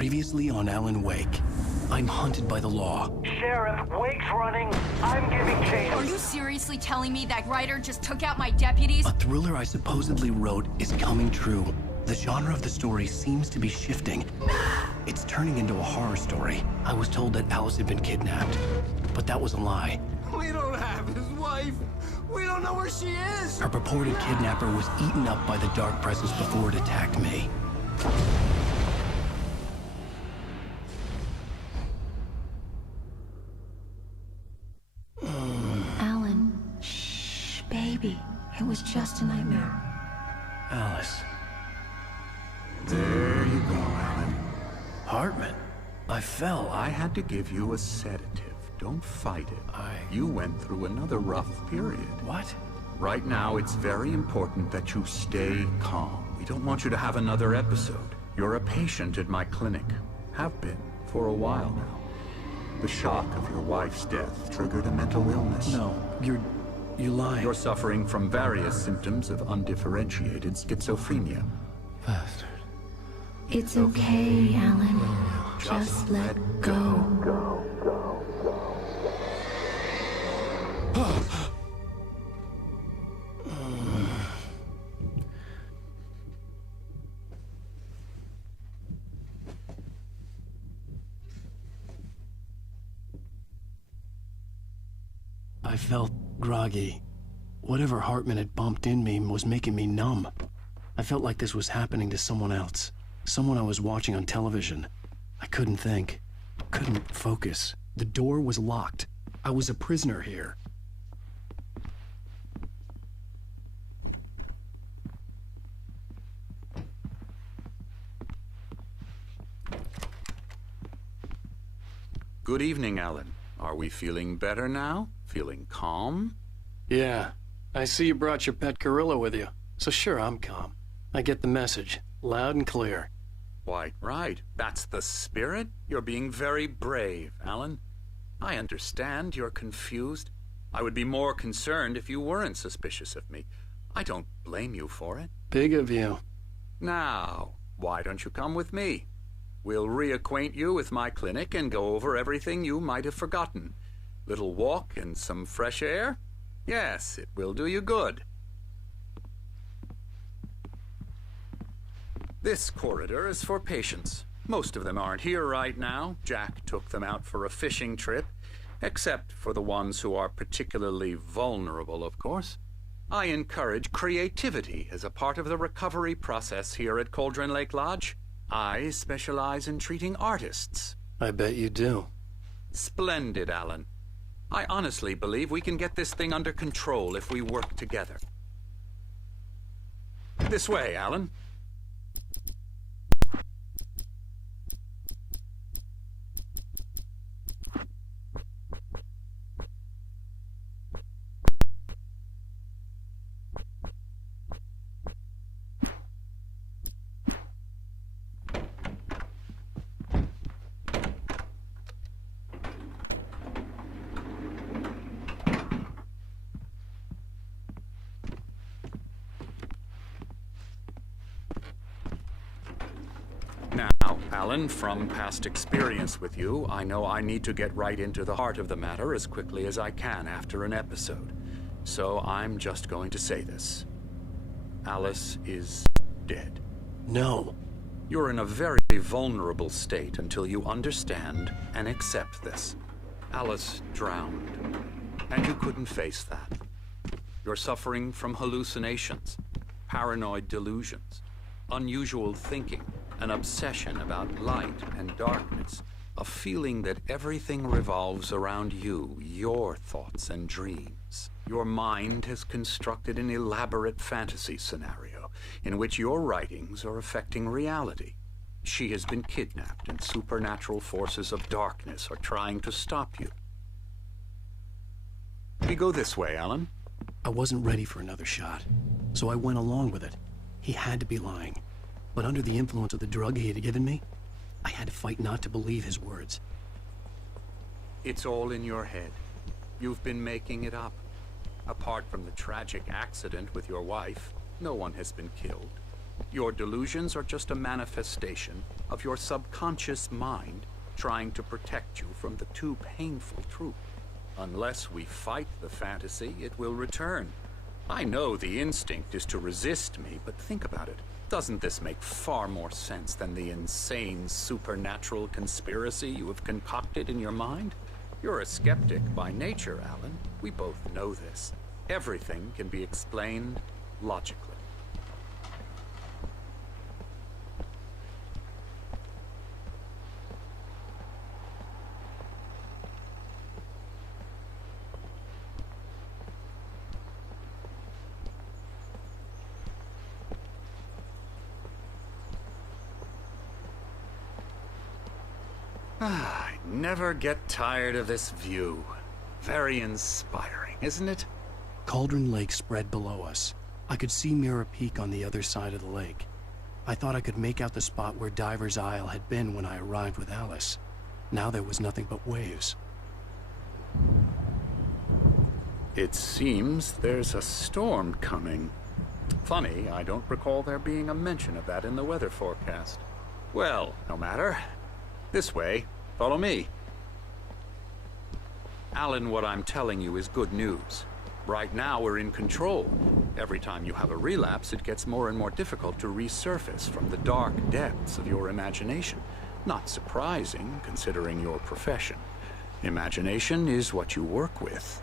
Previously on Alan Wake. I'm hunted by the law. Sheriff, Wake's running. I'm giving chase. Are you seriously telling me that writer just took out my deputies? A thriller I supposedly wrote is coming true. The genre of the story seems to be shifting. It's turning into a horror story. I was told that Alice had been kidnapped, but that was a lie. We don't have his wife. We don't know where she is. Her purported kidnapper was eaten up by the dark presence before it attacked me. Alan, shh, baby. It was just a nightmare. Alice. There you go, Alan. Hartman. I fell. I had to give you a sedative. Don't fight it. You went through another rough period. What? Right now, it's very important that you stay calm. We don't want you to have another episode. You're a patient at my clinic. Have been for a while now. The shock of your wife's death triggered a mental illness. No, you're lying. You're suffering from various symptoms of undifferentiated schizophrenia. Bastard. It's okay, Alan. Just let go. I felt groggy. Whatever Hartman had bumped in me was making me numb. I felt like this was happening to someone else. Someone I was watching on television. I couldn't think. Couldn't focus. The door was locked. I was a prisoner here. Good evening, Alan. Are we feeling better now? Feeling calm? Yeah. I see you brought your pet gorilla with you. So sure, I'm calm. I get the message. Loud and clear. Quite right. That's the spirit. You're being very brave, Alan. I understand you're confused. I would be more concerned if you weren't suspicious of me. I don't blame you for it. Big of you. Now, why don't you come with me? We'll reacquaint you with my clinic and go over everything you might have forgotten. Little walk and some fresh air? Yes, it will do you good. This corridor is for patients. Most of them aren't here right now. Jack took them out for a fishing trip, except for the ones who are particularly vulnerable, of course. I encourage creativity as a part of the recovery process here at Cauldron Lake Lodge. I specialize in treating artists. I bet you do. Splendid, Alan. I honestly believe we can get this thing under control if we work together. This way, Alan. Now, Alan, from past experience with you, I know I need to get right into the heart of the matter as quickly as I can after an episode. So I'm just going to say this. Alice is dead. No. You're in a very vulnerable state until you understand and accept this. Alice drowned, and you couldn't face that. You're suffering from hallucinations, paranoid delusions, unusual thinking, an obsession about light and darkness, a feeling that everything revolves around you, your thoughts and dreams. Your mind has constructed an elaborate fantasy scenario in which your writings are affecting reality. She has been kidnapped and supernatural forces of darkness are trying to stop you. We go this way, Alan. I wasn't ready for another shot, so I went along with it. He had to be lying. But under the influence of the drug he had given me, I had to fight not to believe his words. It's all in your head. You've been making it up. Apart from the tragic accident with your wife, no one has been killed. Your delusions are just a manifestation of your subconscious mind trying to protect you from the too painful truth. Unless we fight the fantasy, it will return. I know the instinct is to resist me, but think about it. Doesn't this make far more sense than the insane supernatural conspiracy you have concocted in your mind? You're a skeptic by nature, Alan. We both know this. Everything can be explained logically. I never get tired of this view. Very inspiring, isn't it? Cauldron Lake spread below us. I could see Mirror Peak on the other side of the lake. I thought I could make out the spot where Diver's Isle had been when I arrived with Alice. Now there was nothing but waves. It seems there's a storm coming. Funny, I don't recall there being a mention of that in the weather forecast. Well, no matter. This way. Follow me. Alan, what I'm telling you is good news. Right now, we're in control. Every time you have a relapse, it gets more and more difficult to resurface from the dark depths of your imagination. Not surprising, considering your profession. Imagination is what you work with.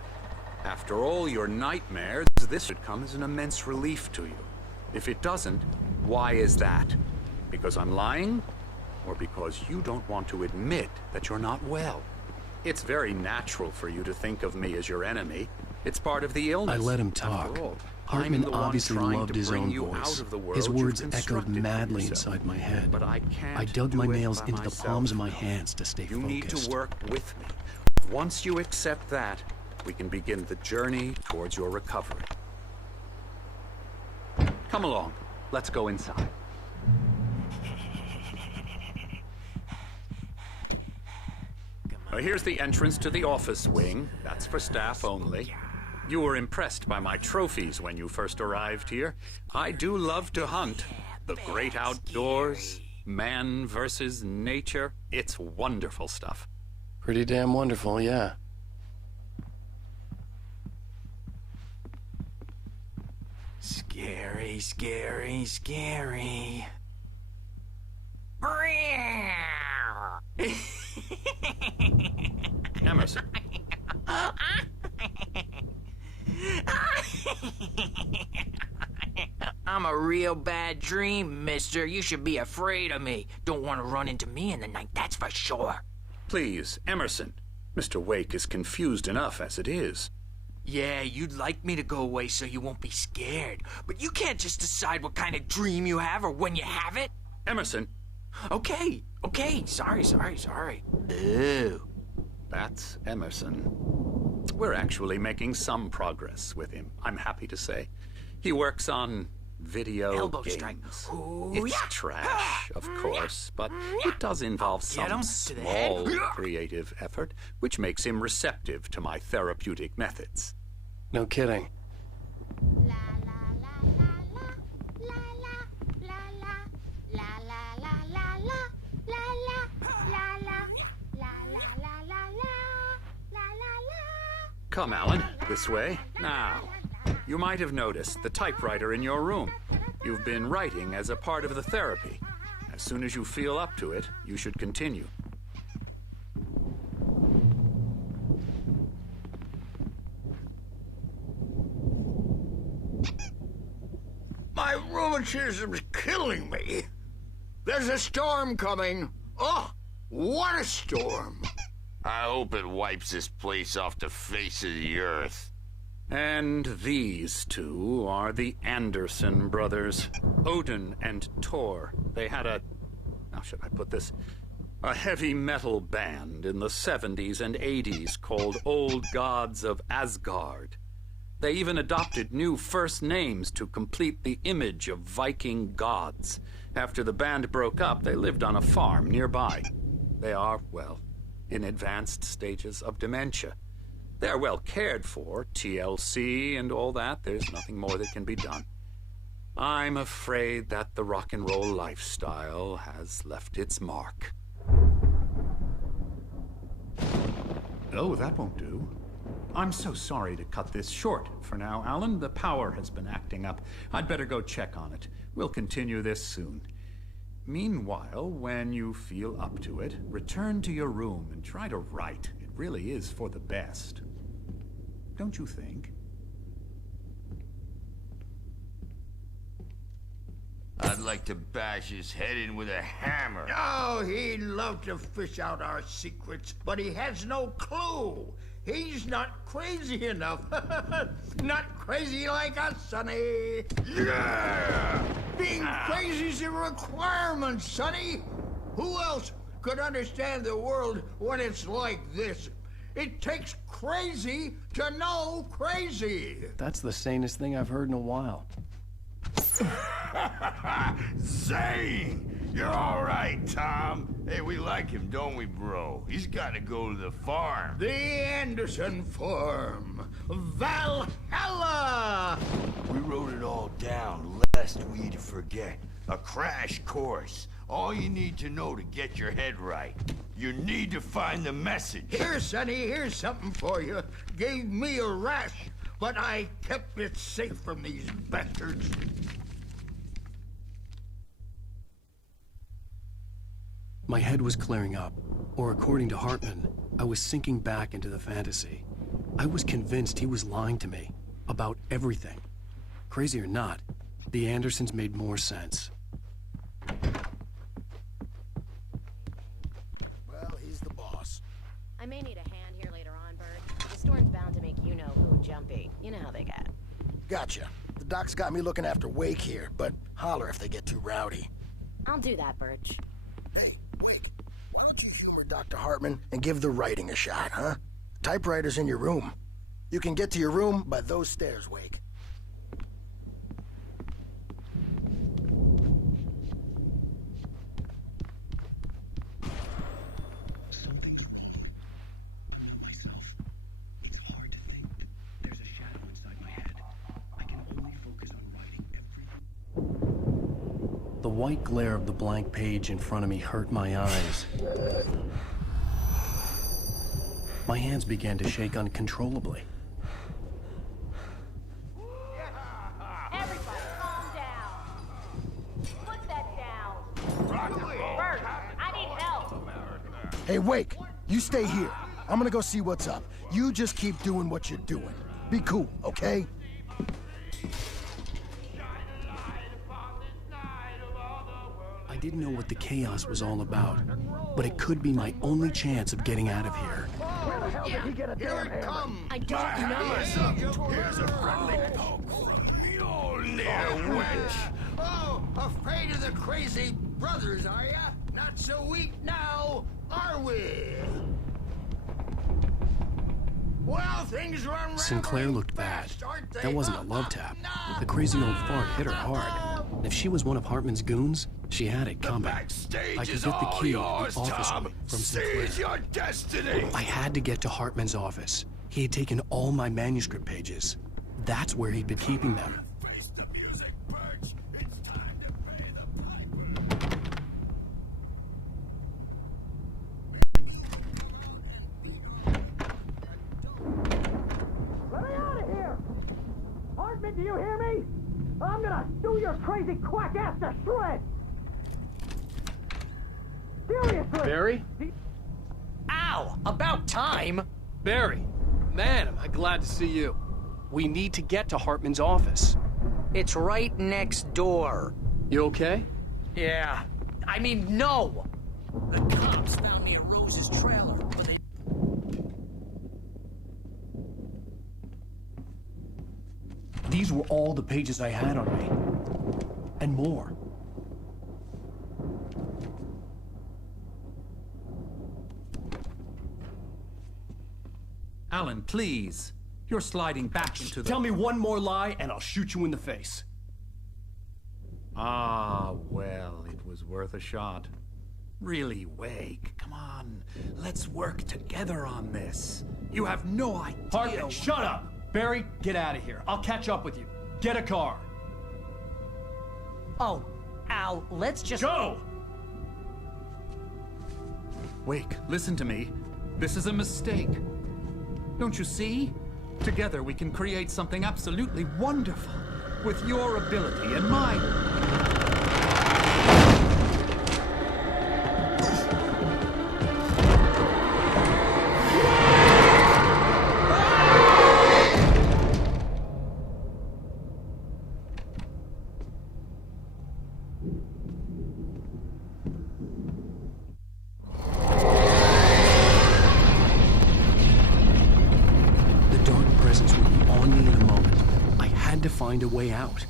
After all your nightmares, this should come as an immense relief to you. If it doesn't, why is that? Because I'm lying? Or because you don't want to admit that you're not well? It's very natural for you to think of me as your enemy. It's part of the illness. I let him talk. After all, Hartman I'm the one obviously trying loved to his bring own you voice. out of the world His words you've echoed constructed for madly yourself. inside my head. But I can't I dug my do it nails by into the myself. palms of my hands to stay You focused. need to work with me. Once you accept that, we can begin the journey towards your recovery. Come along. Let's go inside. Here's the entrance to the office wing. That's for staff only. You were impressed by my trophies when you first arrived here. I do love to hunt. The great outdoors, man versus nature. It's wonderful stuff. Pretty damn wonderful, yeah. Scary, scary, scary. Emerson. I'm a real bad dream, mister. You should be afraid of me. Don't want to run into me in the night, that's for sure. Please, Emerson. Mr. Wake is confused enough as it is. Yeah, you'd like me to go away so you won't be scared. But you can't just decide what kind of dream you have or when you have it. Emerson. Okay. Sorry. Ew. That's Emerson. We're actually making some progress with him, I'm happy to say. He works on video Elbow games. strike. Ooh, It's yeah. trash, of course, but it does involve Get him some to the head. small creative effort, which makes him receptive to my therapeutic methods. No kidding. Come, Alan, this way. Now, you might have noticed the typewriter in your room. You've been writing as a part of the therapy. As soon as you feel up to it, you should continue. My rheumatism's killing me. There's a storm coming. Oh, what a storm. I hope it wipes this place off the face of the earth. And these two are the Anderson brothers, Odin and Tor. They had how should I put this? A heavy metal band in the 70s and 80s called Old Gods of Asgard. They even adopted new first names to complete the image of Viking gods. After the band broke up, they lived on a farm nearby. They are, well, in advanced stages of dementia. They're well cared for, TLC and all that. There's nothing more that can be done. I'm afraid that the rock and roll lifestyle has left its mark. Oh, that won't do. I'm so sorry to cut this short for now, Alan. The power has been acting up. I'd better go check on it. We'll continue this soon. Meanwhile, when you feel up to it, return to your room and try to write. It really is for the best. Don't you think? I'd like to bash his head in with a hammer. Oh, he'd love to fish out our secrets, but he has no clue. He's not crazy enough. Not crazy like us, Sonny. Yeah! Being crazy's a requirement, Sonny. Who else could understand the world when it's like this? It takes crazy to know crazy. That's the sanest thing I've heard in a while. Zane! You're all right, Tom. Hey, we like him, don't we, bro? He's got to go to the farm. The Anderson Farm. Valhalla! We wrote it all down, lest we forget. A crash course. All you need to know to get your head right. You need to find the message. Here, Sonny, here's something for you. Gave me a rash, but I kept it safe from these bastards. My head was clearing up, or according to Hartman, I was sinking back into the fantasy. I was convinced he was lying to me about everything. Crazy or not, the Andersons made more sense. Well, he's the boss. I may need a hand here later on, Bert. The storm's bound to make you-know-who jumpy. You know how they get. Gotcha. The doc's got me looking after Wake here, but holler if they get too rowdy. I'll do that, Birch. Hey, Wake, why don't you humor Dr. Hartman and give the writing a shot, huh? Typewriter's in your room. You can get to your room by those stairs, Wake. Something's wrong. I know myself. It's hard to think. There's a shadow inside my head. I can only focus on writing everything. The white glare of the blank page in front of me hurt my eyes. My hands began to shake uncontrollably. Everybody, calm down. Put that down. Bert, I need help. Hey, Wake, you stay here. I'm gonna go see what's up. You just keep doing what you're doing. Be cool, okay? I didn't know what the chaos was all about, but it could be my only chance of getting out of here. Where the hell did he get a Here damn it hammer? comes. I don't know. Here's a friendly poke from Mjolnir, wench. Oh, afraid of the crazy brothers, are ya? Not so weak now, are we? Well, things run Sinclair looked bad. That wasn't a love tap. The crazy old fart hit her hard. And if she was one of Hartman's goons, she had it coming. Backstage I could is get the all key to yours, the office Tom. room from Sinclair. Seize your destiny. I had to get to Hartman's office. He had taken all my manuscript pages. That's where he'd been keeping them. Face the music, Birch. It's time to pay the piper. Let me out of here! Hartman, do you hear me? I'm gonna sue your crazy quack ass to shreds! Seriously! Barry? Ow! About time! Barry! Man, am I glad to see you. We need to get to Hartman's office. It's right next door. You okay? Yeah. I mean, no! The cops found me at Rose's trailer, but they... These were all the pages I had on me. And more. Alan, please. You're sliding back into the... Tell me one more lie and I'll shoot you in the face. Ah, well, it was worth a shot. Really, Wake, come on. Let's work together on this. You have no idea... Hartman, shut up! Barry, get out of here. I'll catch up with you. Get a car. Oh, Al, let's just... Go! Wake, listen to me. This is a mistake. Don't you see? Together we can create something absolutely wonderful. With your ability and mine. The dark presence would be on me in a moment. I had to find a way out.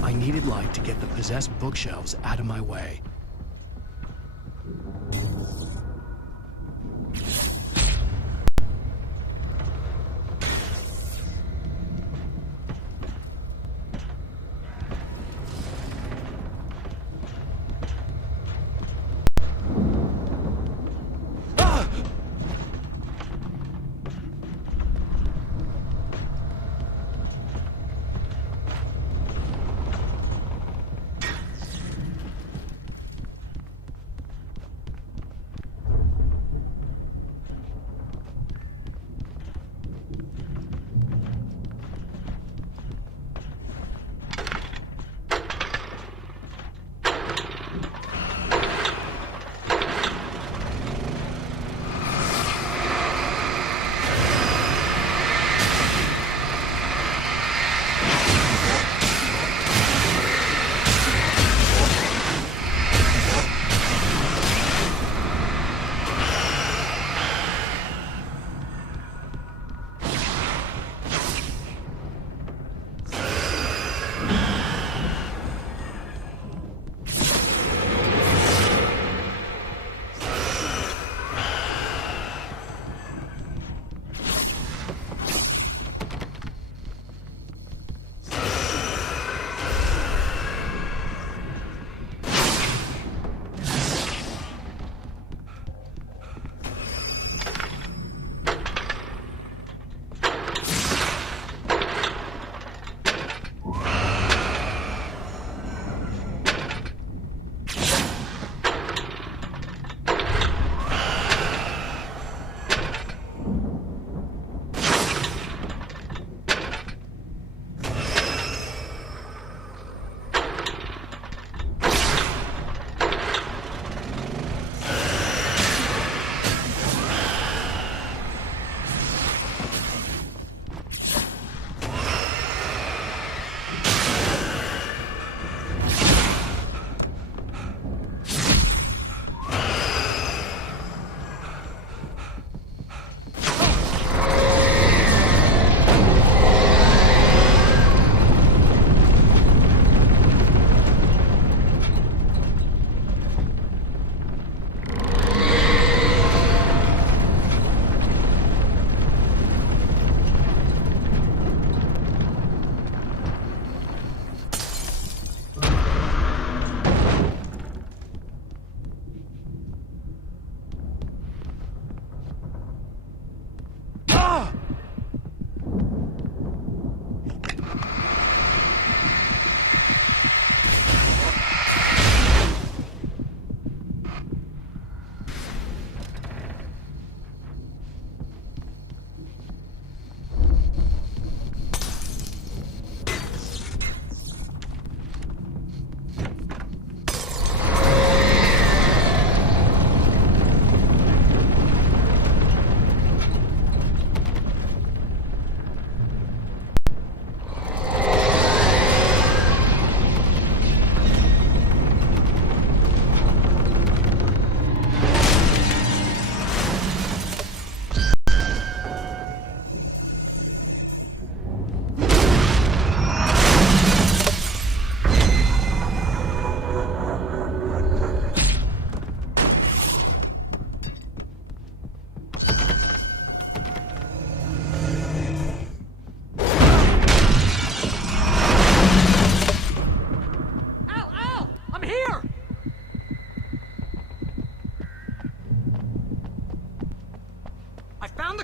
I needed light to get the possessed bookshelves out of my way.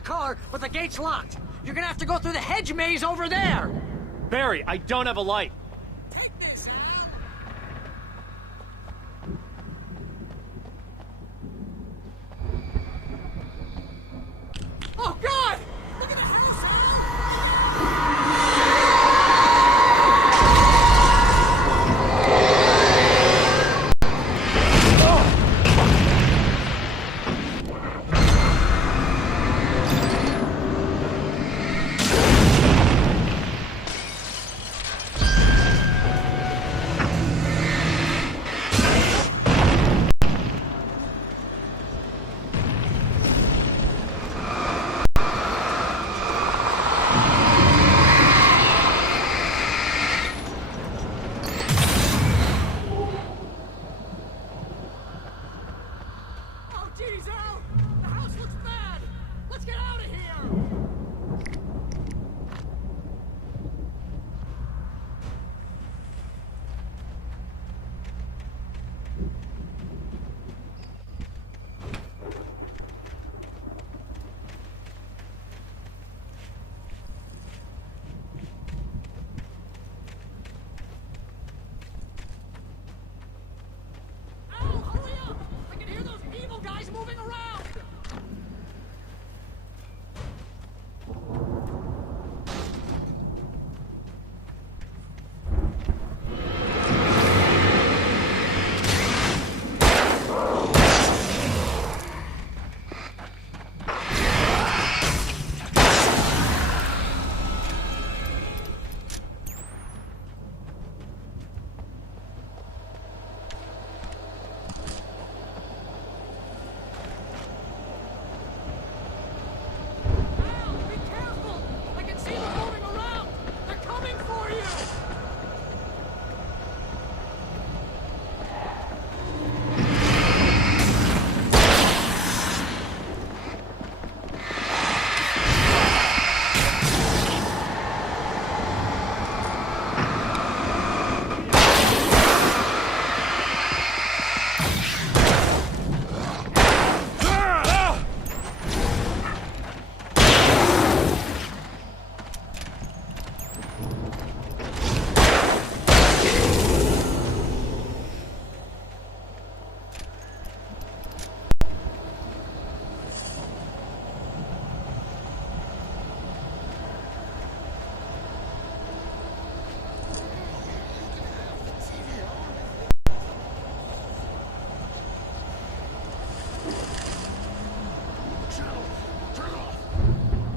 car, but the gate's locked. You're gonna have to go through the hedge maze over there. Barry, I don't have a light. Take this, Al. Oh, God! Look at the Jeez, Al! The house looks bad! Let's get out of here! Al, hurry up! I can hear those evil guys moving around! Al, be careful! I can see them moving around! They're coming for you!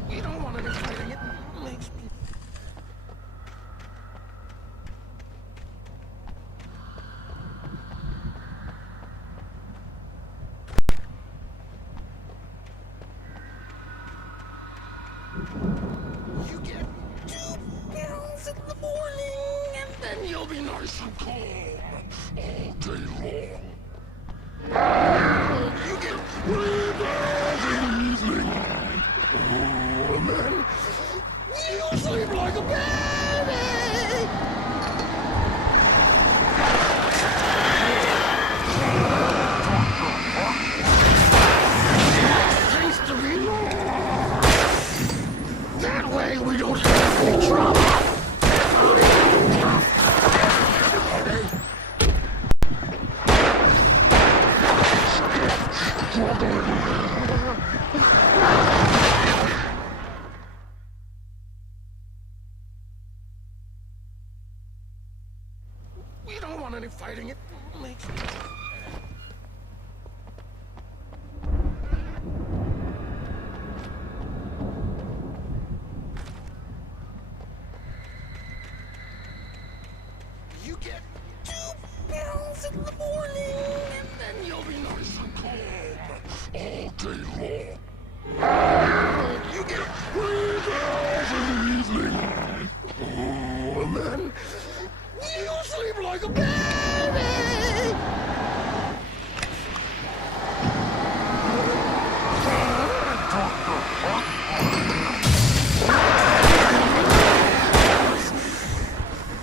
We don't want any fighting. It makes me... You get 2 pills in the morning, and then you'll be nice and calm all day long. You get 3 pills in the evening. Oh, and then you'll sleep like a baby. Thanks to me. That way we don't have any trouble. We don't want any fighting. It makes me... You get 2 pills in the morning, and then you'll be nice and calm all day long. You get 3 pills in the evening. Oh, and then you'll sleep like a baby.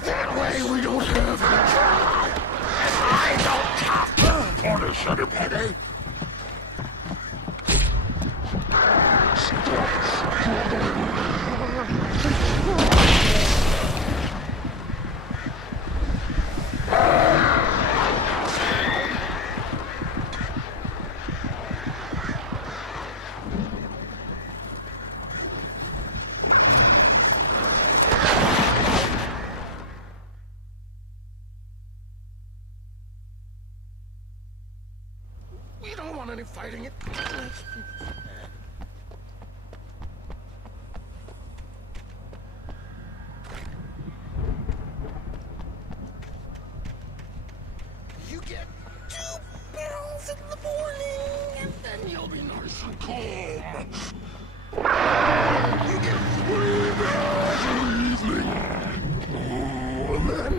That way we don't have any trouble. I don't have for the sugar penny. Stop. any fighting it. You get 2 pills in the morning, and then you'll be nice and calm. You get 3 pills in the evening. Oh, and then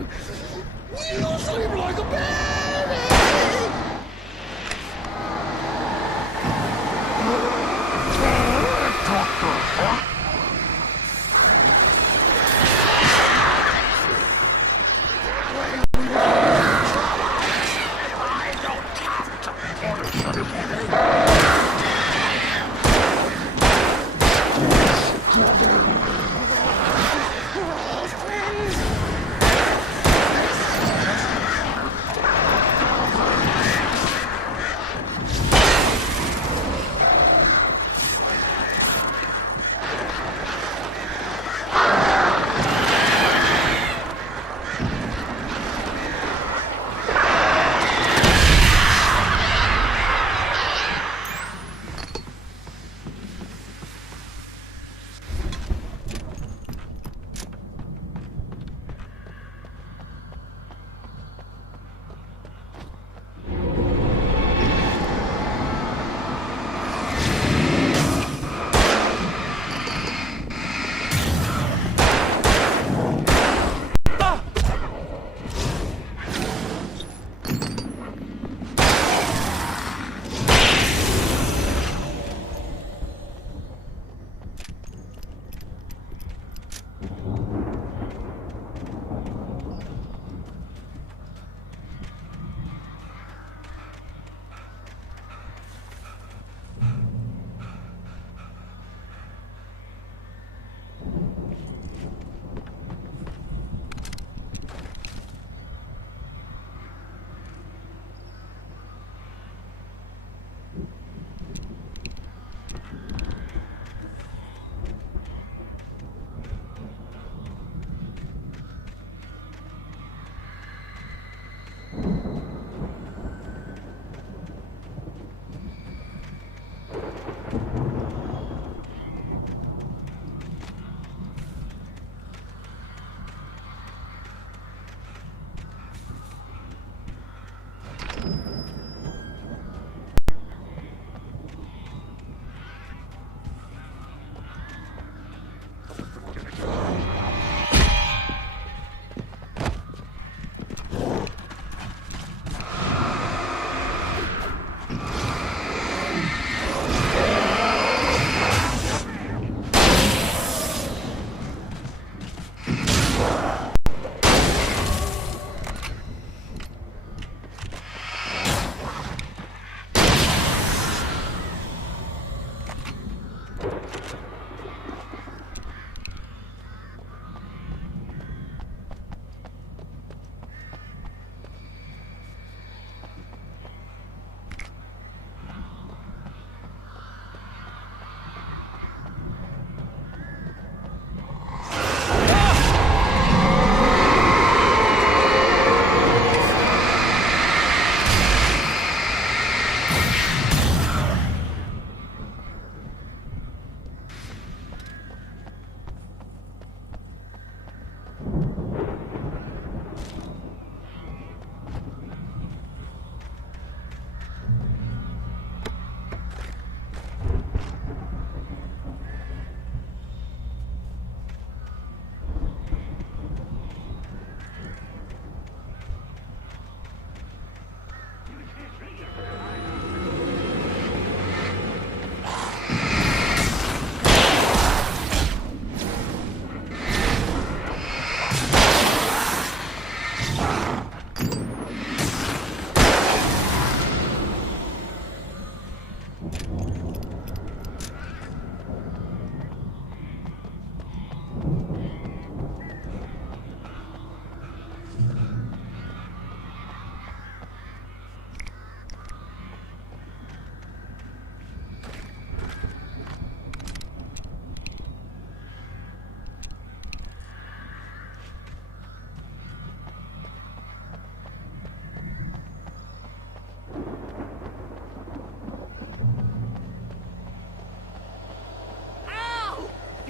you'll sleep like a baby.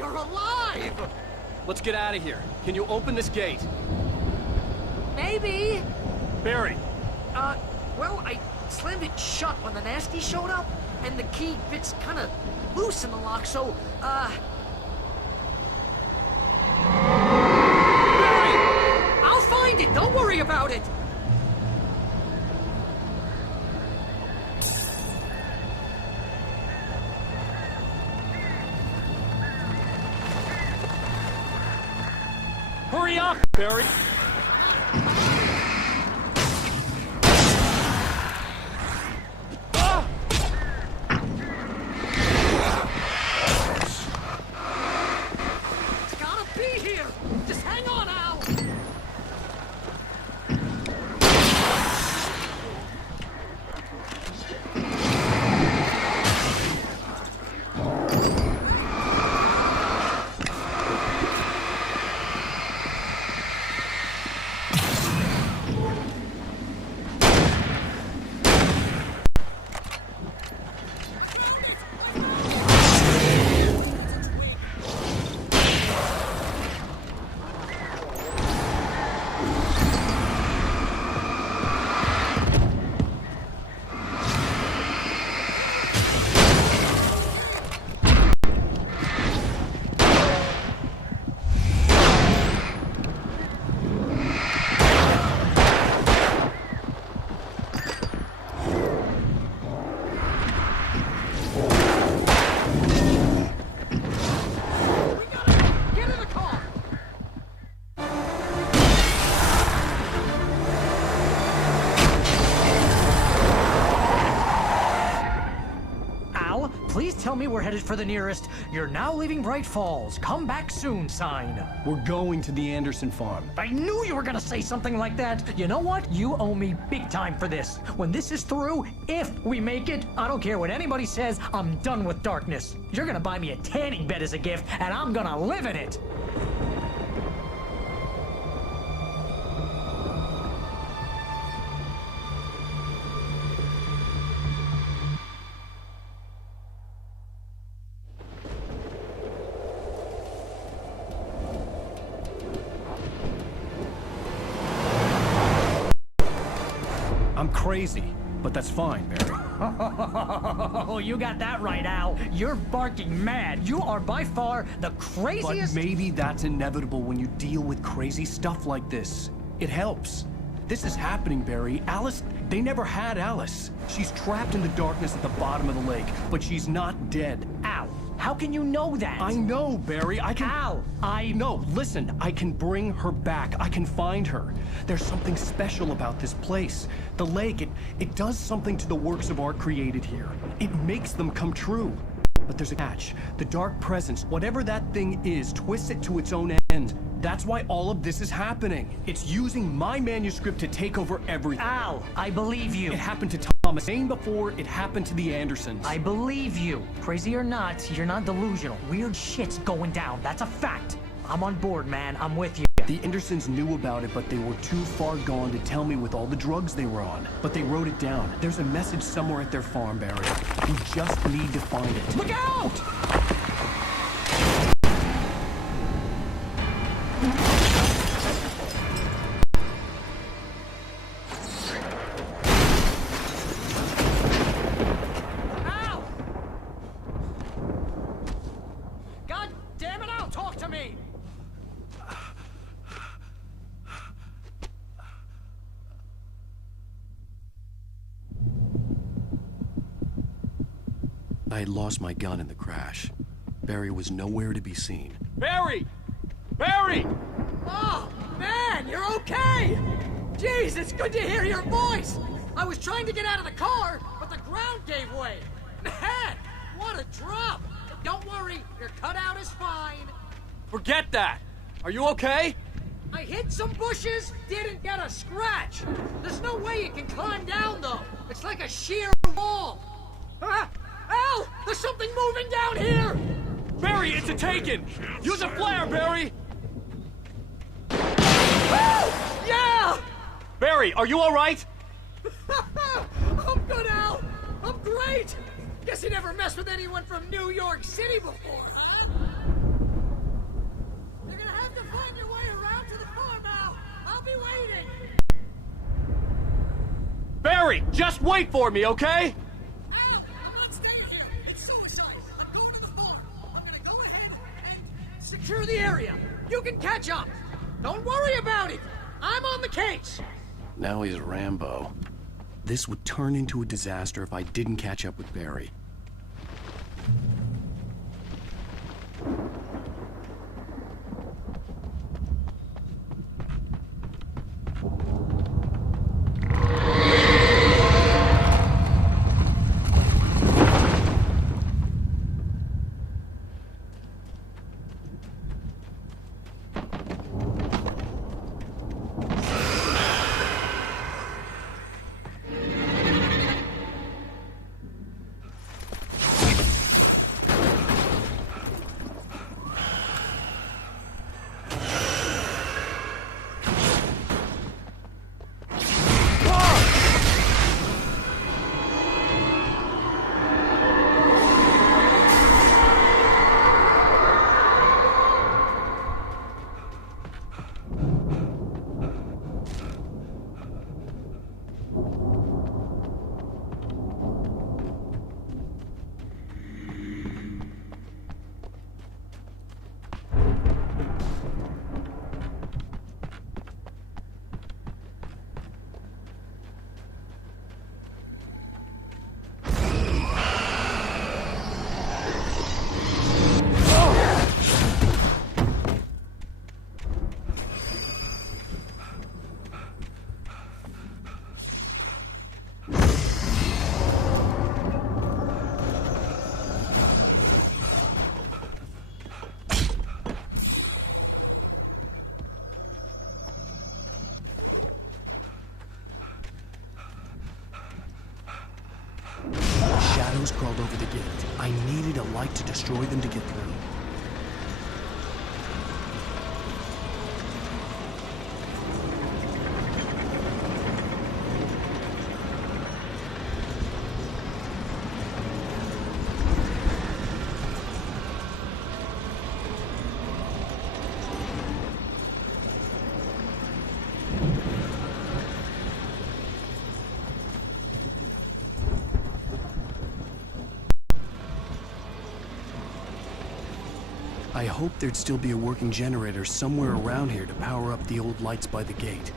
You're alive! Let's get out of here. Can you open this gate? Maybe. Barry! Well, I slammed it shut when the nasty showed up, and the key fits kind of loose in the lock, so, Barry! I'll find it! Don't worry about it! Hurry up, Barry! It's gotta be here! Just hang on, Al! Get in the car! Al, please tell me we're headed for the nearest "You're now leaving Bright Falls. Come back soon" sign. We're going to the Anderson farm. I knew you were gonna say something like that. You know what? You owe me big time for this. When this is through, if we make it, I don't care what anybody says, I'm done with darkness. You're gonna buy me a tanning bed as a gift, and I'm gonna live in it. I'm crazy, but that's fine, Barry. Oh, you got that right, Al. You're barking mad. You are by far the But craziest. maybe that's inevitable when you deal with crazy stuff like this. It helps. This is happening, Barry. Alice, they never had Alice. She's trapped in the darkness at the bottom of the lake, but she's not dead. Al, how can you know that? I know, Barry. I can... Al, No, listen. I can bring her back. I can find her. There's something special about this place. The lake, it does something to the works of art created here. It makes them come true. But there's a catch. The dark presence, whatever that thing is, twists it to its own end. That's why all of this is happening. It's using my manuscript to take over everything. Al, I believe you. It happened to Thomas Paine before it happened to the Andersons. I believe you. Crazy or not, you're not delusional. Weird shit's going down. That's a fact. I'm on board, man. I'm with you. The Andersons knew about it, but they were too far gone to tell me with all the drugs they were on. But they wrote it down. There's a message somewhere at their farm, Barry. You just need to find it. Look out! Al! God damn it, Al, talk to me! I had lost my gun in the crash. Barry was nowhere to be seen. Barry! Barry! Oh, man, you're okay! Jeez, it's good to hear your voice! I was trying to get out of the car, but the ground gave way. Man, what a drop! Don't worry, your cutout is fine. Forget that! Are you okay? I hit some bushes, didn't get a scratch. There's no way you can climb down, though. It's like a sheer wall. Ah! Al! There's something moving down here! Barry, it's a taken! Use a flare, Barry! Oh! Yeah! Barry, are you alright? I'm good, Al! I'm great! Guess you never messed with anyone from New York City before, huh? be waiting! Barry, just wait for me, okay? Al, I'm not staying here. It's suicide. I'm going to the phone. I'm gonna go ahead and secure the area. You can catch up. Don't worry about it. I'm on the case. Now he's Rambo. This would turn into a disaster if I didn't catch up with Barry. Shadows crawled over the gate. I needed a light to destroy them to get through. I hoped there'd still be a working generator somewhere around here to power up the old lights by the gate.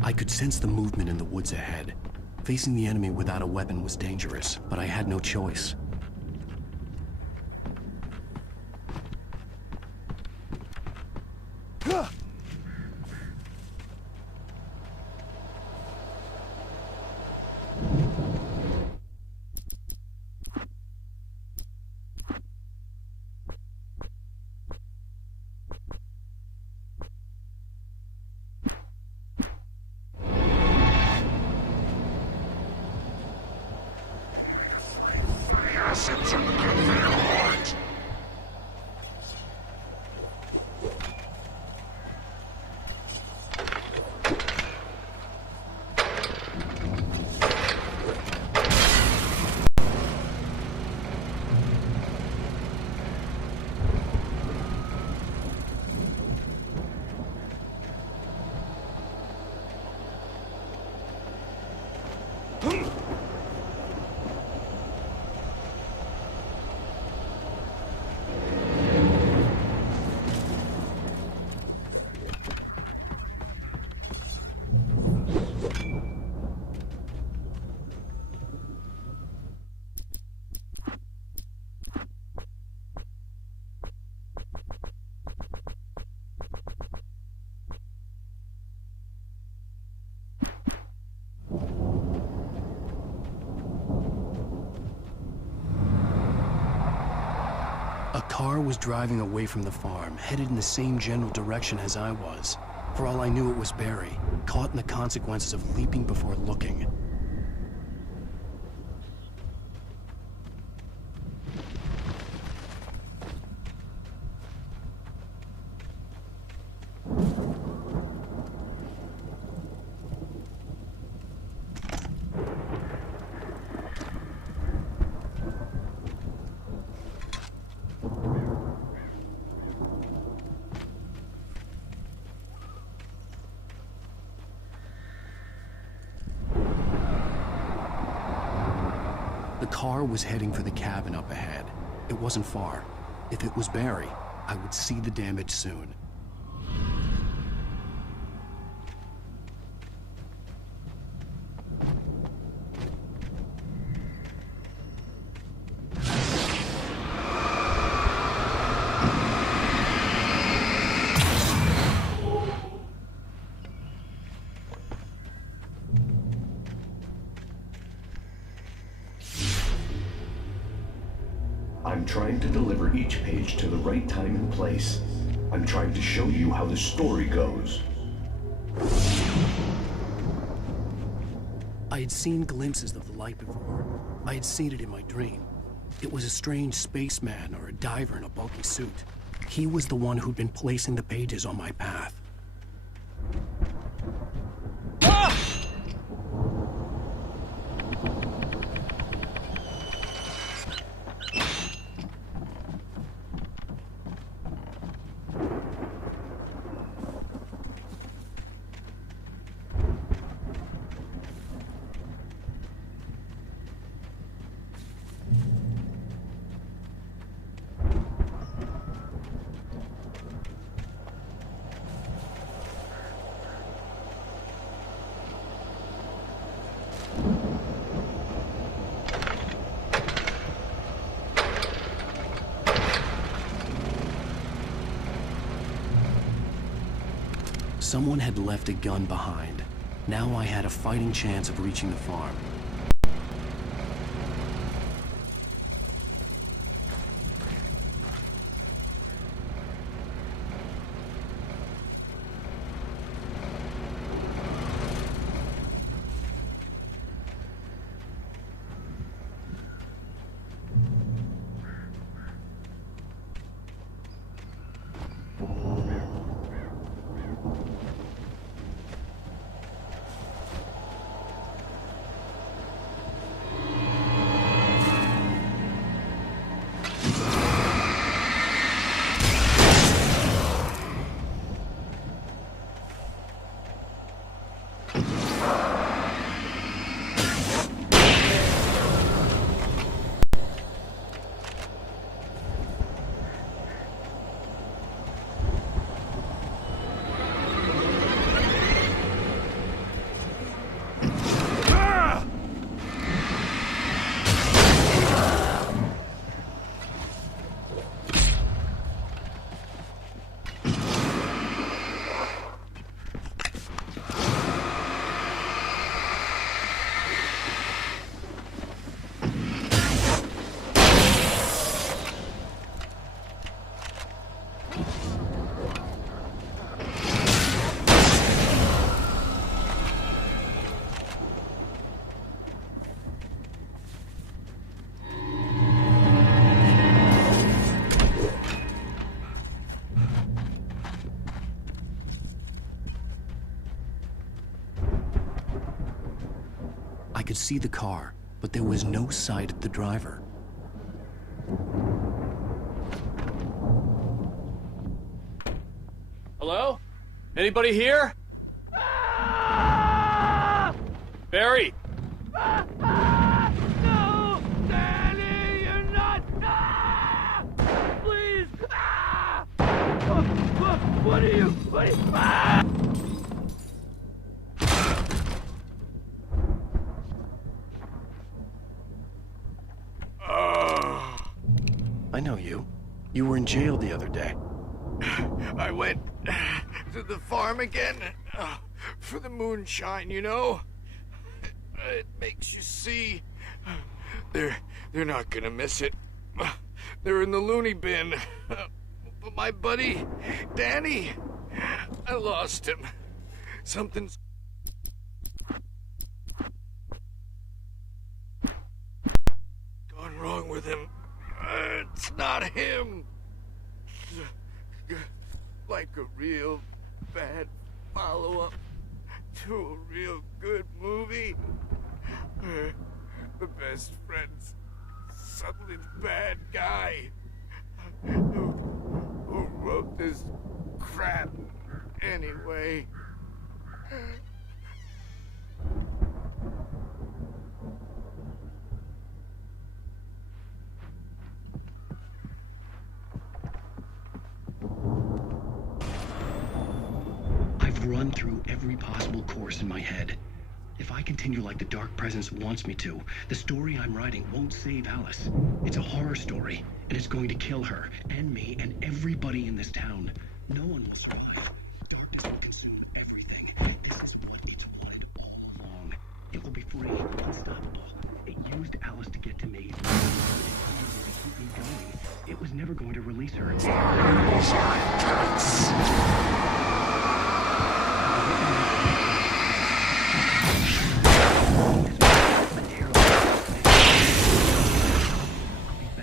I could sense the movement in the woods ahead. Facing the enemy without a weapon was dangerous, but I had no choice. car was driving away from the farm, headed in the same general direction as I was. For all I knew, it was Barry, caught in the consequences of leaping before looking. The car was heading for the cabin up ahead. It wasn't far. If it was Barry, I would see the damage soon. I'm trying to deliver each page to the right time and place. I'm trying to show you how the story goes. I had seen glimpses of the light before. I had seen it in my dream. It was a strange spaceman or a diver in a bulky suit. He was the one who'd been placing the pages on my path. Someone had left a gun behind. Now I had a fighting chance of reaching the farm. I could see the car, but there was no sight of the driver. Hello? Anybody here? Barry! No! Danny, you're not! Please! What are you? I know you. You were in jail the other day. I went to the farm again for the moonshine, you know? It makes you see. They're not gonna miss it. They're in the loony bin. But my buddy, Danny, I lost him. Something's gone wrong with him. It's not him. Like a real bad follow-up to a real good movie. The best friend's suddenly the bad guy. Who wrote this crap anyway? I've run through every possible course in my head. If I continue like the Dark Presence wants me to, the story I'm writing won't save Alice. It's a horror story, and it's going to kill her, and me, and everybody in this town. No one will survive. Darkness will consume everything. This is what it's wanted all along. It will be free, unstoppable. It used Alice to get to me. It keep me going. It was never going to release her.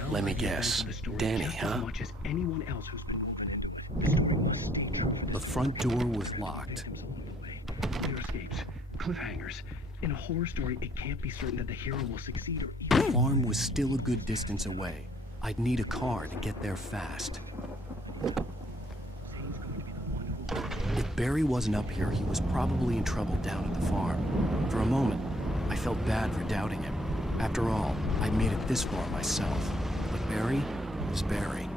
Let me guess. Danny, huh? The front door was locked. Clear escapes, cliffhangers. In a horror story, it can't be certain that the hero will succeed or even... The farm was still a good distance away. I'd need a car to get there fast. If Barry wasn't up here, he was probably in trouble down at the farm. For a moment, I felt bad for doubting him. After all, I'd made it this far myself. But Barry was Barry.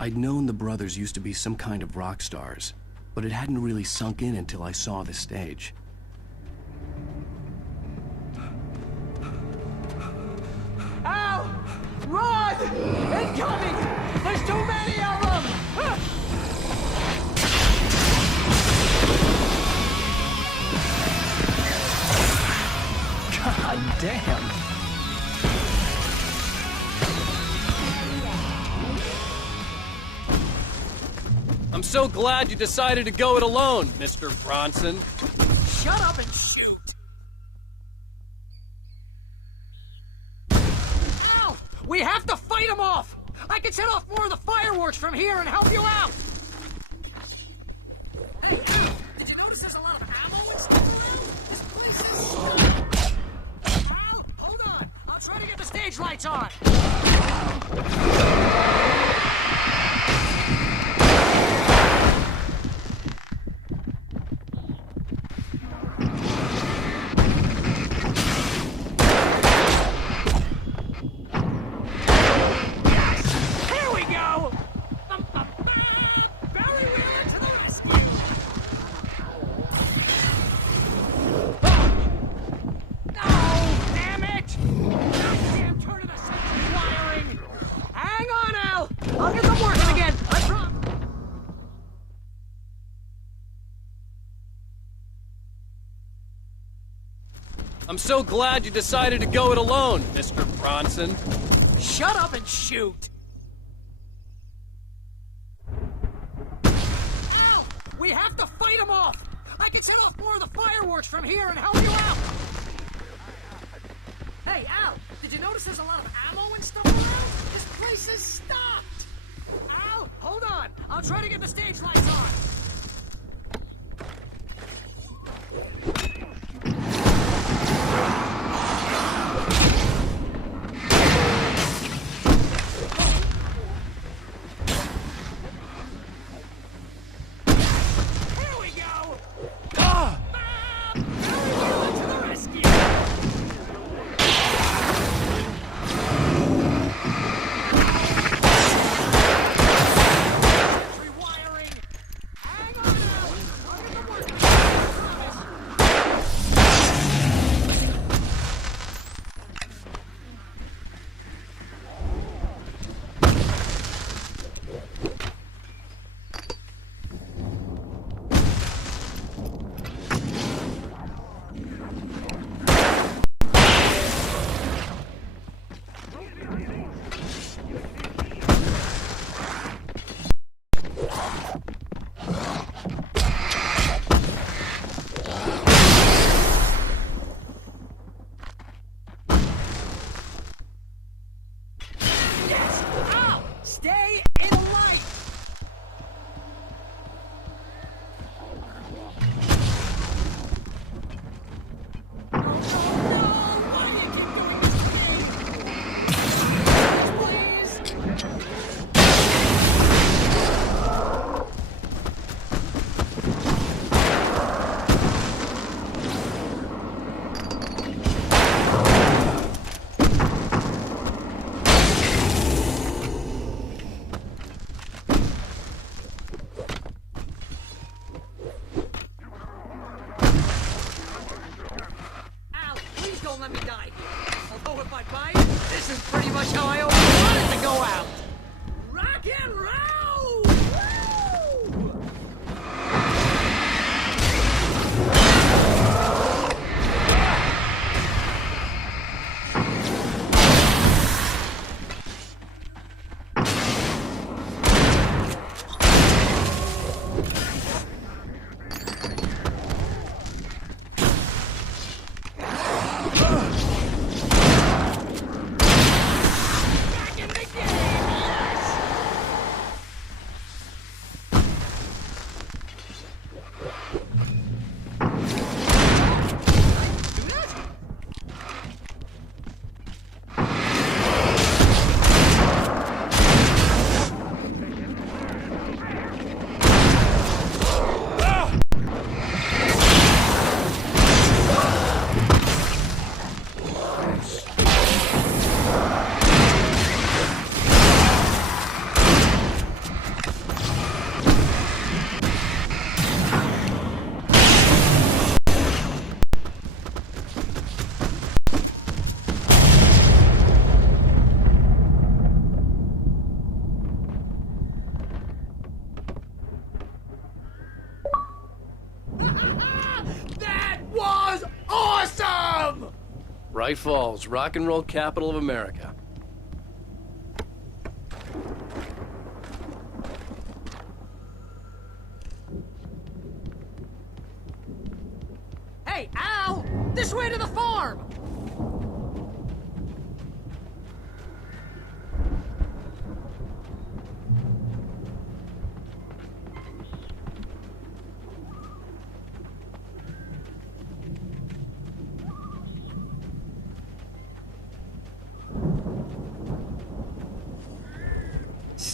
I'd known the brothers used to be some kind of rock stars, but it hadn't really sunk in until I saw the stage. Ow! Run! Incoming! There's too many of them! God damn! I'm so glad you decided to go it alone, Mr. Bronson. Shut up and shoot! We have to fight them off! I can set off more of the fireworks from here and help you out! Hey, Al, did you notice there's a lot of ammo and stuff around? This place is... Al, hold on. I'll try to get the stage lights on. I'm so glad you decided to go it alone, Mr. Bronson. Shut up and shoot! Al! We have to fight them off! I can set off more of the fireworks from here and help you out! Hey, Al, did you notice there's a lot of ammo and stuff around? This place is stocked! Al, hold on! I'll try to get the stage lights on! Stay in light! Don't let me die here. Although if I buy it, this is pretty much how I always wanted to go out. Rock and roll! Woo! That was awesome! Bright Falls, rock and roll capital of America. Hey, Al! This way to the farm!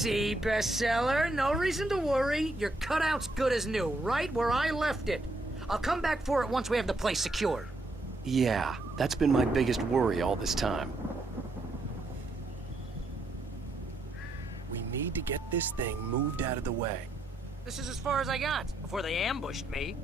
see, bestseller. No reason to worry. Your cutout's good as new, right where I left it. I'll come back for it once we have the place secured. Yeah, that's been my biggest worry all this time. We need to get this thing moved out of the way. This is as far as I got, before they ambushed me.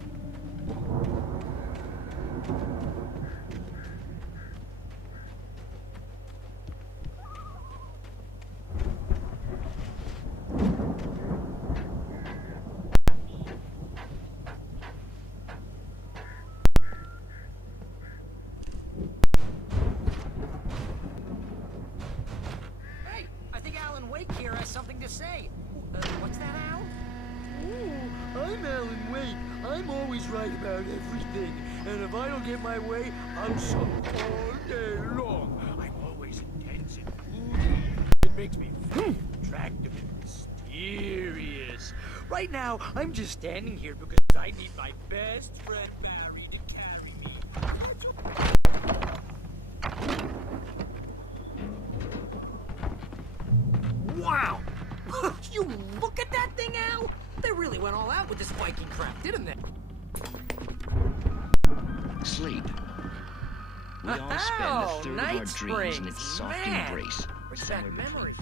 Hey, I think Alan Wake here has something to say. What's that, Al? Ooh, I'm Alan Wake. I'm always right about everything. And if I don't get my way, I'll sulk all day long. I'm always intense and moody. It makes me feel attractive and mysterious. Right now, I'm just standing here because I need my best friend Barry to carry me. Wow! You look at that thing, Al! They really went all out with this Viking crap, didn't they? Sleep. We all spend a third of our dreams in its soft embrace. Brings back memories.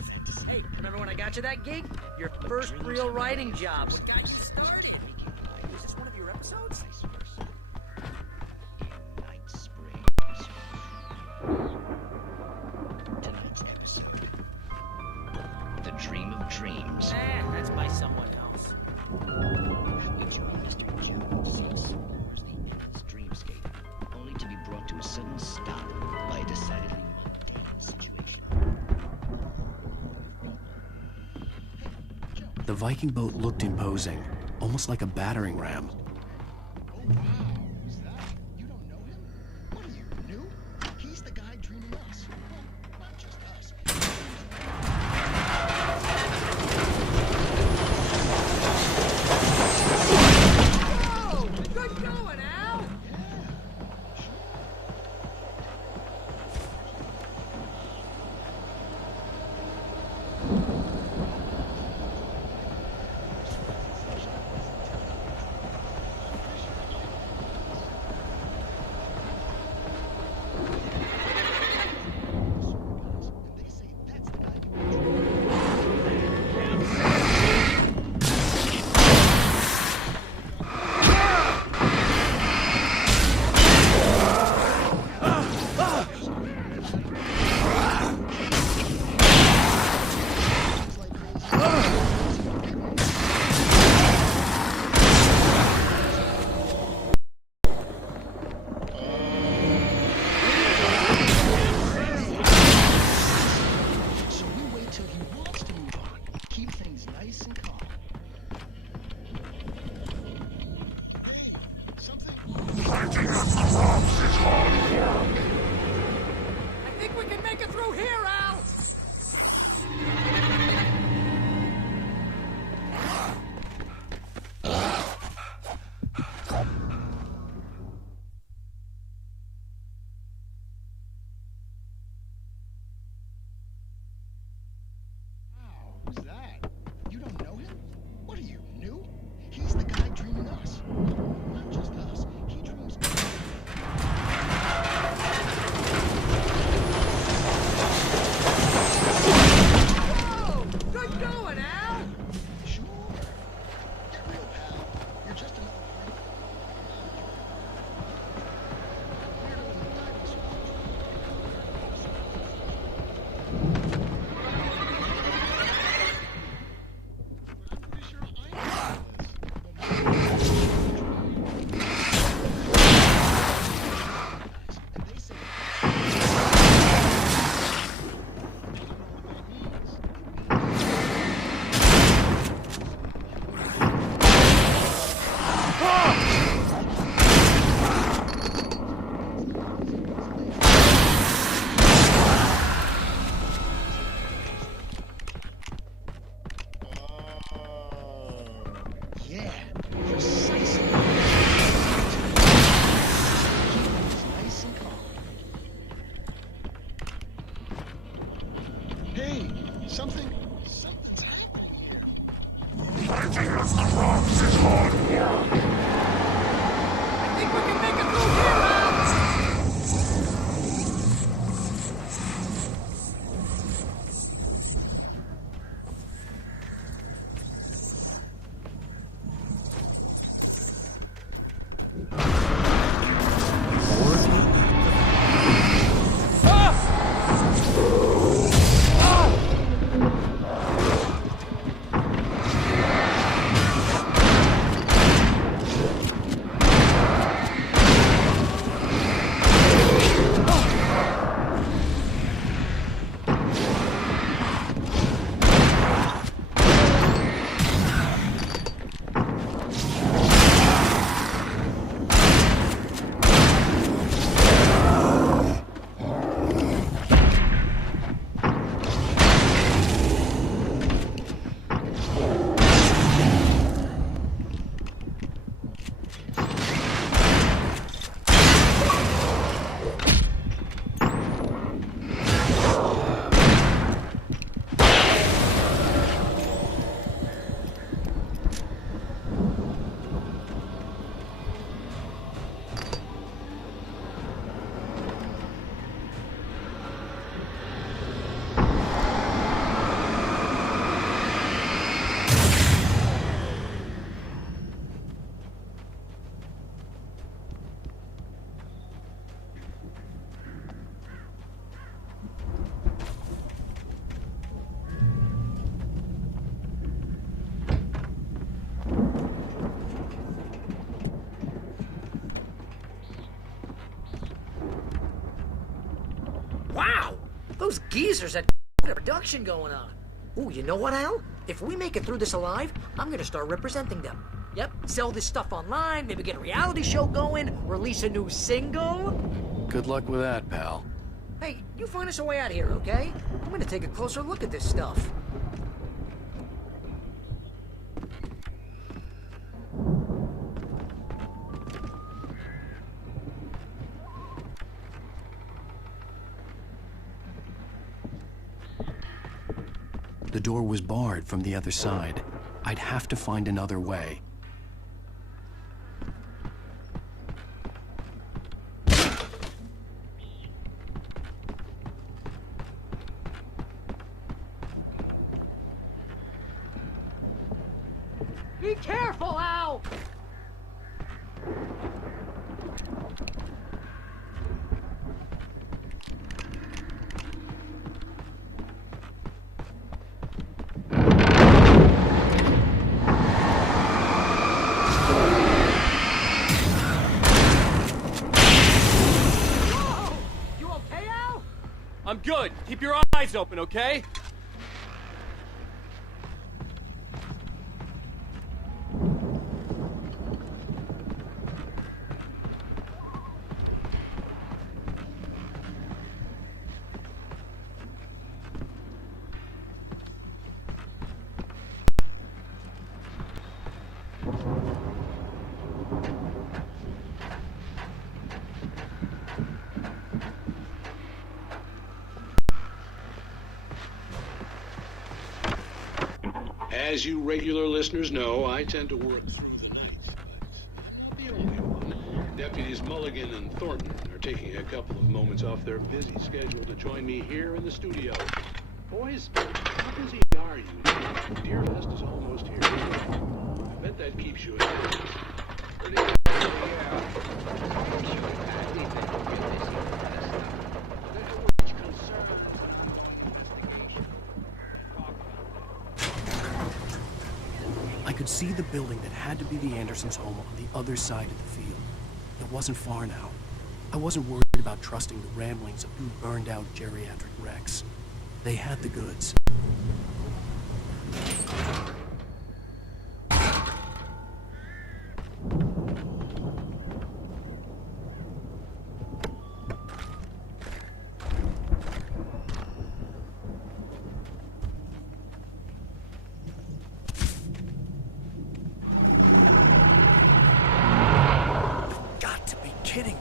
Hey, remember when I got you that gig? Your first real writing job. What got you started? Was this one of your episodes? Tonight's episode. The Dream of Dreams. That's by someone else. Each monster Jones explores the endless dreamscape, only to be brought to a sudden stop by a decidedly mundane situation. The Viking boat looked imposing, almost like a battering ram. Hey, something's happening. Working as corpse is hard work. I think we can make it through here, Al! Wow! Those geezers had a production going on. Ooh, you know what, Al? If we make it through this alive, I'm gonna start representing them. Yep, sell this stuff online, maybe get a reality show going, release a new single. Good luck with that, pal. Hey, you find us a way out of here, okay? I'm gonna take a closer look at this stuff. The door was barred from the other side. I'd have to find another way. Be careful, Al! I'm good. Keep your eyes open, okay? As you regular listeners know, I tend to work through the night, but I'm not the only one. Deputies Mulligan and Thornton are taking a couple of moments off their busy schedule to join me here in the studio. Boys, how busy are you? Deer Fest is almost here. I bet that keeps you at it. I could see the building that had to be the Andersons' home on the other side of the field. It wasn't far now. I wasn't worried about trusting the ramblings of two burned-out geriatric wrecks. They had the goods. Kidding me.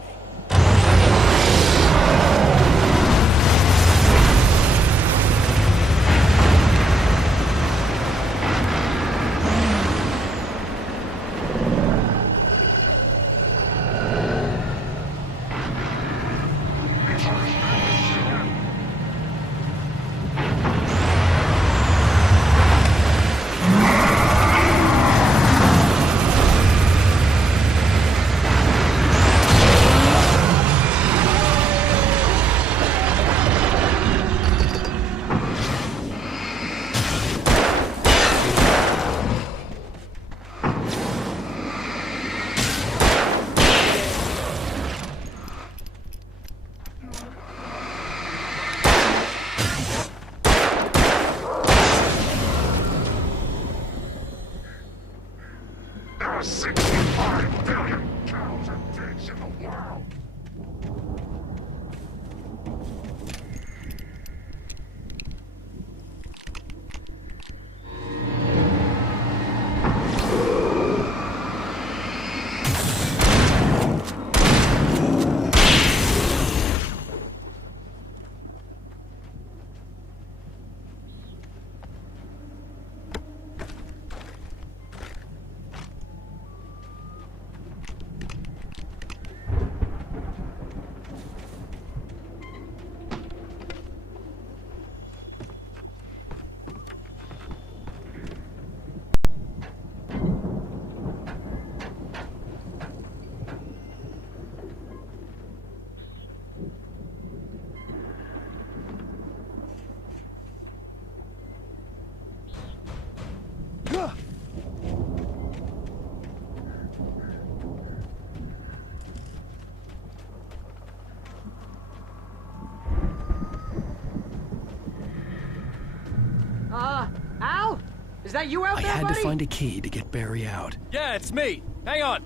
Al? Is that you out I there, had buddy? to find a key to get Barry out. Yeah, it's me. Hang on.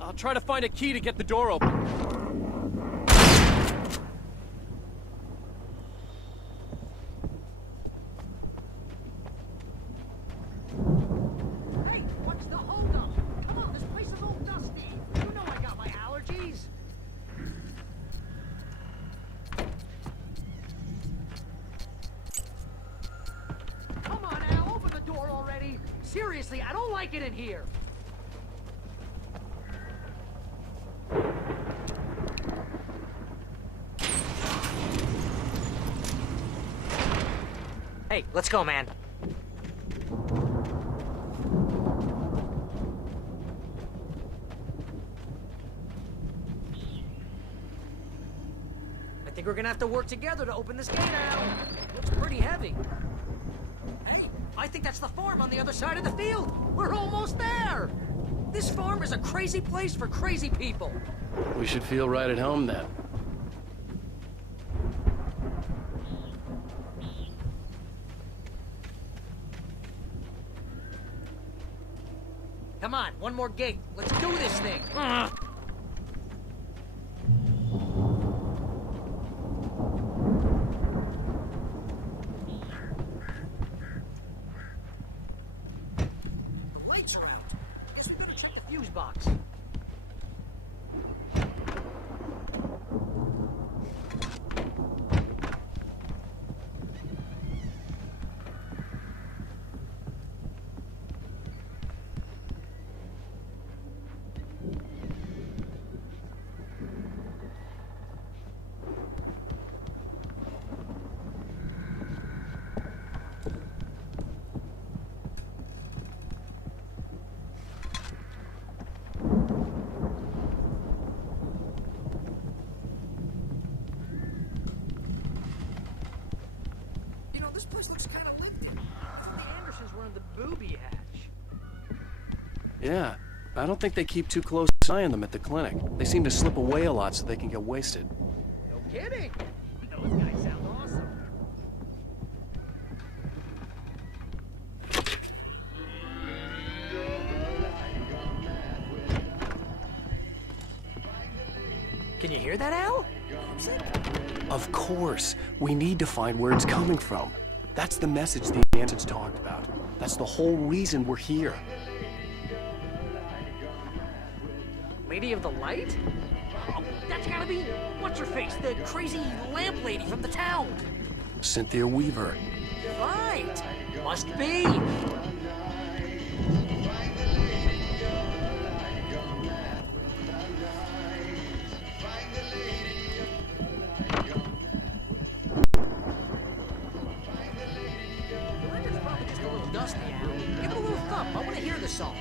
I'll try to find a key to get the door open. Hey, what's the holdup? Come on, this place is all dusty. You know I got my allergies. Come on, Al, open the door already. Seriously, I don't like it in here. Hey, let's go, man. I think we're gonna have to work together to open this gate, Al. Looks pretty heavy. Hey, I think that's the farm on the other side of the field. We're almost there. This farm is a crazy place for crazy people. We should feel right at home then. Come on, one more gate. Let's do this thing. The lights are out. Guess we better check the fuse box. You know, this place looks kind of empty. The Andersons were in the booby hatch. Yeah, I don't think they keep too close eye on them at the clinic. They seem to slip away a lot so they can get wasted. No kidding. Those guys sound awesome. Can you hear that, Al? Music? Of course. We need to find where it's coming from. That's the message the Andersons talked about. That's the whole reason we're here. Lady of the Light? Oh, that's gotta be... What's her face? The crazy lamp lady from the town. Cynthia Weaver. Right. Must be. The record's probably just a little dusty, Al. Give it a little thump. I want to hear the song.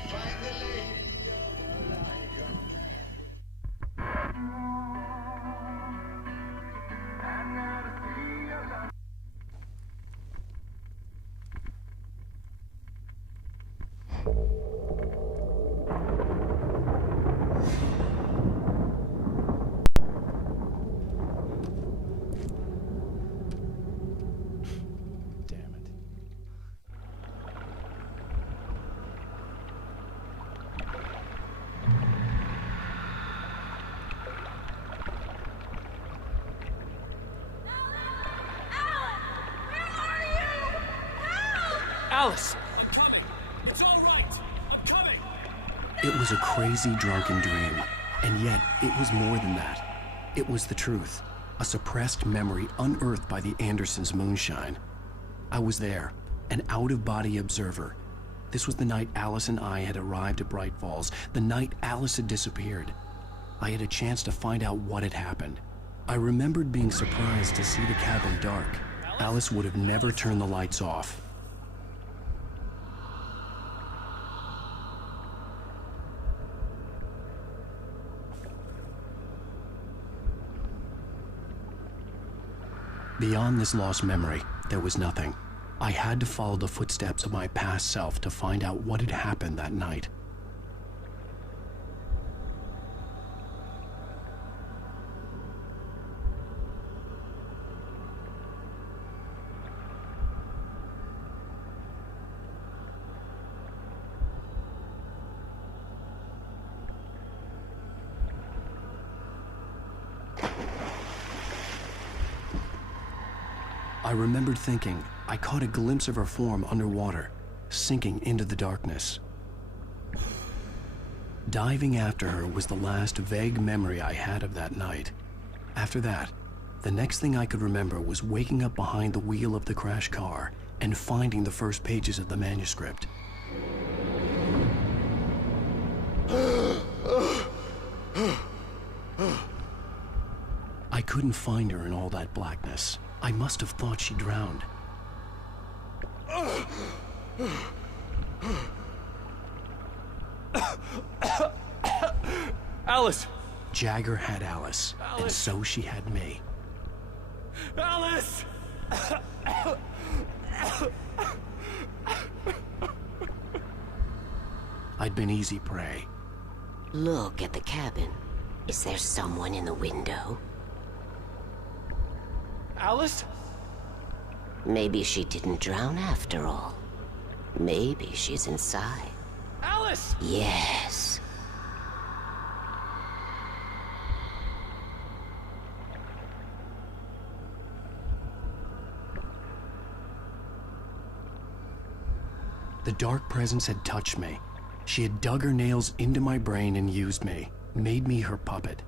Damn it. Alice! It was a crazy, drunken dream. And yet, it was more than that. It was the truth. A suppressed memory unearthed by the Andersons' moonshine. I was there, an out-of-body observer. This was the night Alice and I had arrived at Bright Falls, the night Alice had disappeared. I had a chance to find out what had happened. I remembered being surprised to see the cabin dark. Alice would have never turned the lights off. Beyond this lost memory, there was nothing. I had to follow the footsteps of my past self to find out what had happened that night. I remembered thinking I caught a glimpse of her form underwater, sinking into the darkness. Diving after her was the last vague memory I had of that night. After that, the next thing I could remember was waking up behind the wheel of the crashed car and finding the first pages of the manuscript. I couldn't find her in all that blackness. I must have thought she drowned. Alice! Jagger had Alice, and so she had me. Alice! I'd been easy prey. Look at the cabin. Is there someone in the window? Alice? Maybe she didn't drown after all. Maybe she's inside. Alice! Yes. The dark presence had touched me. She had dug her nails into my brain and used me, made me her puppet.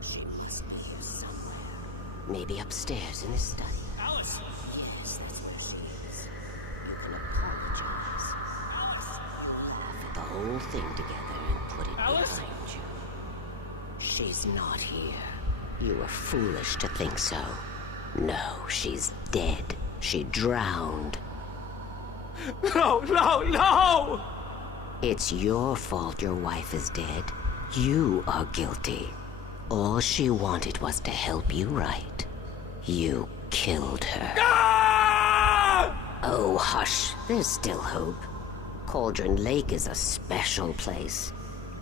She must be here somewhere. Maybe upstairs in the study. Alice! Yes, that's where she is. You can apologize. Alice! Laugh at the whole thing together and put it Alice? behind you. She's not here. You were foolish to think so. No, she's dead. She drowned. No, no, no! It's your fault your wife is dead. You are guilty. All she wanted was to help you right. You killed her. Ah! Oh, hush. There's still hope. Cauldron Lake is a special place.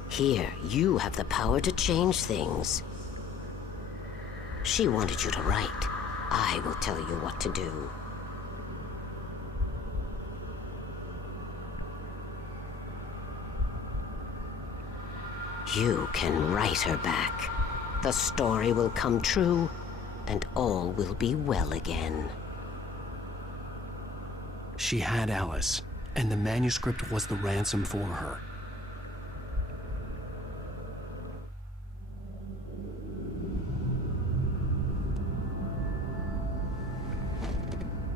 Here, you have the power to change things. She wanted you to write. I will tell you what to do. You can write her back. The story will come true, and all will be well again. She had Alice, and the manuscript was the ransom for her.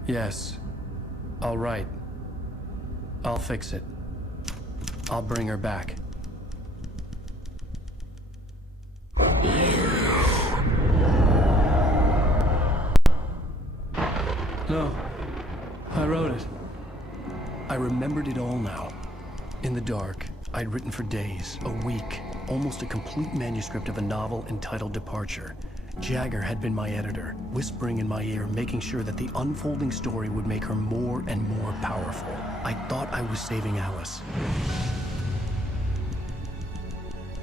Yes. All right. I'll fix it. I'll bring her back. No. I wrote it. I remembered it all now. In the dark, I'd written for days, a week, almost a complete manuscript of a novel entitled Departure. Jagger had been my editor, whispering in my ear, making sure that the unfolding story would make her more and more powerful. I thought I was saving Alice.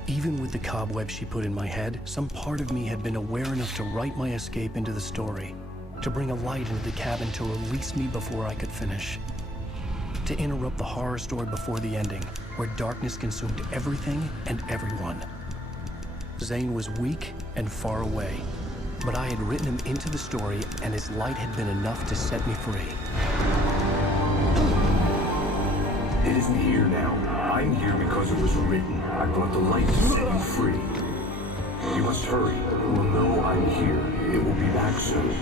Even with the cobweb she put in my head, some part of me had been aware enough to write my escape into the story, to bring a light into the cabin to release me before I could finish, to interrupt the horror story before the ending, where darkness consumed everything and everyone. Zane was weak and far away, but I had written him into the story, and his light had been enough to set me free. It isn't here now. I'm here because it was written. I brought the light to set you free. You must hurry. It will know I'm here. It will be back soon.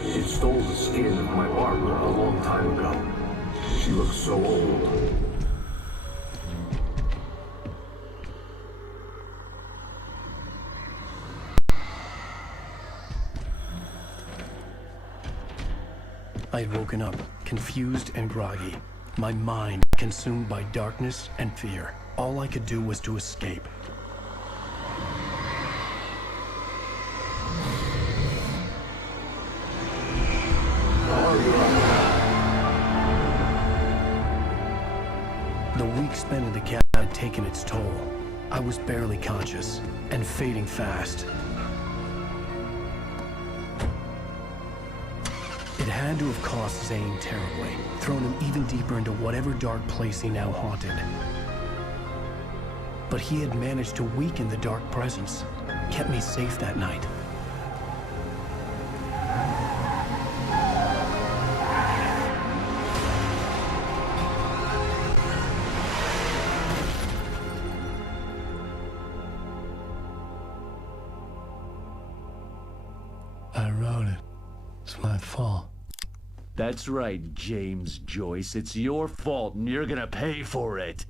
It stole the skin of my Barbara a long time ago. She looks so old. I had woken up, confused and groggy, my mind consumed by darkness and fear. All I could do was to escape. The week spent in the cabin had taken its toll. I was barely conscious, and fading fast. It had to have cost Zane terribly, thrown him even deeper into whatever dark place he now haunted. But he had managed to weaken the dark presence, kept me safe that night. I wrote it. It's my fault. That's right, James Joyce. It's your fault, and you're gonna pay for it.